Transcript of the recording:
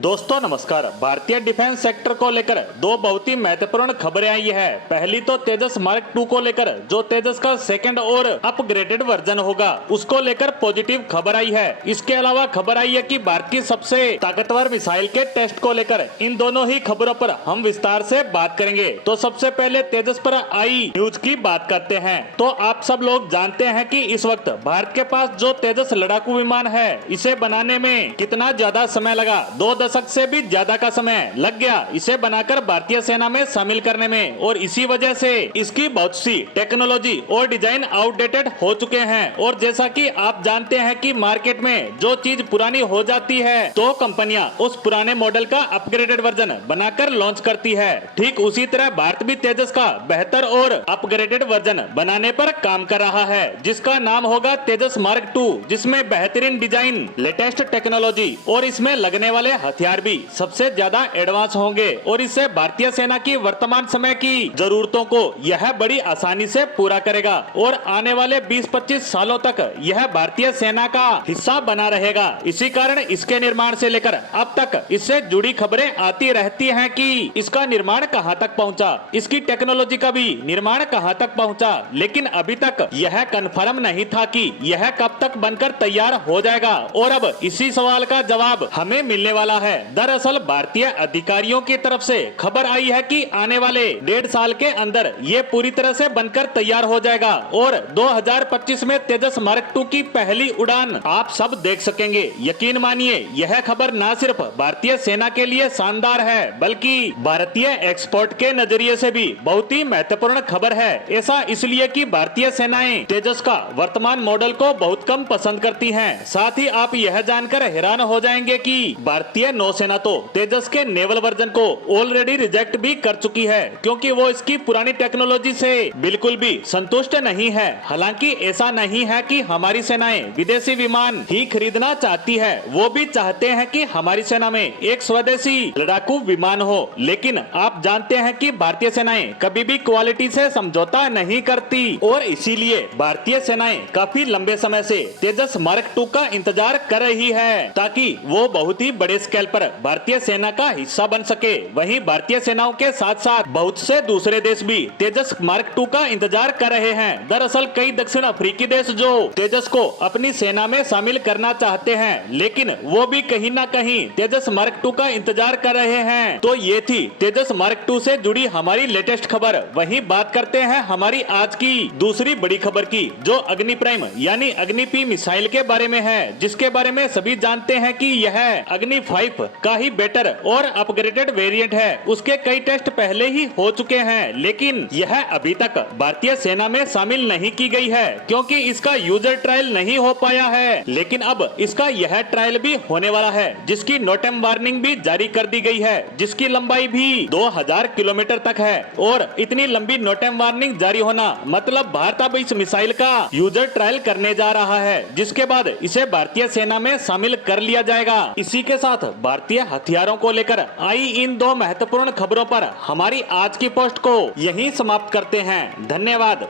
दोस्तों नमस्कार। भारतीय डिफेंस सेक्टर को लेकर दो बहुत ही महत्वपूर्ण खबरें आई है। पहली तो तेजस मार्क 2 को लेकर, जो तेजस का सेकंड और अपग्रेडेड वर्जन होगा, उसको लेकर पॉजिटिव खबर आई है। इसके अलावा खबर आई है कि भारत की सबसे ताकतवर मिसाइल के टेस्ट को लेकर। इन दोनों ही खबरों पर हम विस्तार से बात करेंगे। तो सबसे पहले तेजस पर आई न्यूज की बात करते हैं। तो आप सब लोग जानते हैं कि इस वक्त भारत के पास जो तेजस लड़ाकू विमान है, इसे बनाने में कितना ज्यादा समय लगा। 2 दशक से भी ज्यादा का समय लग गया इसे बनाकर भारतीय सेना में शामिल करने में, और इसी वजह से इसकी बहुत सी टेक्नोलॉजी और डिजाइन आउटडेटेड हो चुके हैं। और जैसा कि आप जानते हैं कि मार्केट में जो चीज पुरानी हो जाती है तो कंपनियां उस पुराने मॉडल का अपग्रेडेड वर्जन बनाकर लॉन्च करती है। ठीक उसी तरह भारत भी तेजस का बेहतर और अपग्रेडेड वर्जन बनाने पर काम कर रहा है, जिसका नाम होगा तेजस मार्क 2, जिसमें बेहतरीन डिजाइन, लेटेस्ट टेक्नोलॉजी और इसमें लगने वाले हथियार भी सबसे ज्यादा एडवांस होंगे। और इससे भारतीय सेना की वर्तमान समय की जरूरतों को यह बड़ी आसानी से पूरा करेगा और आने वाले 20-25 सालों तक यह भारतीय सेना का हिस्सा बना रहेगा। इसी कारण इसके निर्माण से लेकर अब तक इससे जुड़ी खबरें आती रहती हैं कि इसका निर्माण कहां तक पहुंचा, इसकी टेक्नोलॉजी का भी निर्माण कहां तक पहुंचा, लेकिन अभी तक यह कंफर्म नहीं था कि यह कब तक बनकर तैयार हो जाएगा। और अब इसी सवाल का जवाब हमें मिलने वाला है। दरअसल भारतीय अधिकारियों की तरफ से खबर आई है कि आने वाले 1.5 साल के अंदर ये पूरी तरह से बनकर तैयार हो जाएगा और 2025 में तेजस मार्क 2 की पहली उड़ान आप सब देख सकेंगे। यकीन मानिए, यह खबर न सिर्फ भारतीय सेना के लिए शानदार है, बल्कि भारतीय एक्सपोर्ट के नजरिए से भी बहुत ही महत्वपूर्ण खबर है। ऐसा इसलिए कि भारतीय सेनाएं तेजस का वर्तमान मॉडल को बहुत कम पसंद करती हैं। साथ ही आप यह जानकर हैरान हो जाएंगे कि भारतीय नौसेना तो तेजस के नेवल वर्जन को ऑलरेडी रिजेक्ट भी कर चुकी है, क्योंकि वो इसकी पुरानी टेक्नोलॉजी से बिल्कुल भी संतुष्ट नहीं है। हालांकि ऐसा नहीं है कि हमारी सेनाएं विदेशी विमान ही खरीदना चाहती है, वो भी चाहते हैं कि हमारी सेना में एक स्वदेशी लड़ाकू विमान हो। लेकिन आप जानते हैं कि भारतीय सेनाएं कभी भी क्वालिटी से समझौता नहीं करती, और इसीलिए भारतीय सेनाएं काफी लंबे समय से तेजस मार्क 2 का इंतजार कर रही है, ताकि वो बहुत ही बड़े स्केल पर भारतीय सेना का हिस्सा बन सके। वहीं भारतीय सेनाओं के साथ साथ बहुत से दूसरे देश भी तेजस मार्क 2 का इंतजार कर रहे हैं। दरअसल कई दक्षिण अफ्रीकी देश जो तेजस को अपनी सेना में शामिल करना चाहते हैं, लेकिन वो भी कहीं ना कहीं तेजस मार्क 2 का इंतजार कर रहे हैं। तो ये थी तेजस मार्क 2 से जुड़ी हमारी लेटेस्ट खबर। वहीं बात करते हैं हमारी आज की दूसरी बड़ी खबर की, जो अग्नि प्राइम यानी अग्नि P मिसाइल के बारे में है, जिसके बारे में सभी जानते हैं कि यह अग्नि 5 का ही बेटर और अपग्रेडेड वेरिएंट है। उसके कई टेस्ट पहले ही हो चुके हैं, लेकिन यह अभी तक भारतीय सेना में शामिल नहीं की गई है, क्योंकि इसका यूजर ट्रायल नहीं हो पाया है। लेकिन अब इसका यह ट्रायल भी होने वाला है, जिसकी नो टाइम वार्निंग भी जारी कर दी गई है, जिसकी लंबाई भी 2000 किलोमीटर तक है। और इतनी लंबी नो टाइम वार्निंग जारी होना मतलब भारत अब इस मिसाइल का यूजर ट्रायल करने जा रहा है, जिसके बाद इसे भारतीय सेना में शामिल कर लिया जाएगा। इसी के साथ भारतीय हथियारों को लेकर आई इन दो महत्वपूर्ण खबरों पर हमारी आज की पोस्ट को यहीं समाप्त करते हैं। धन्यवाद।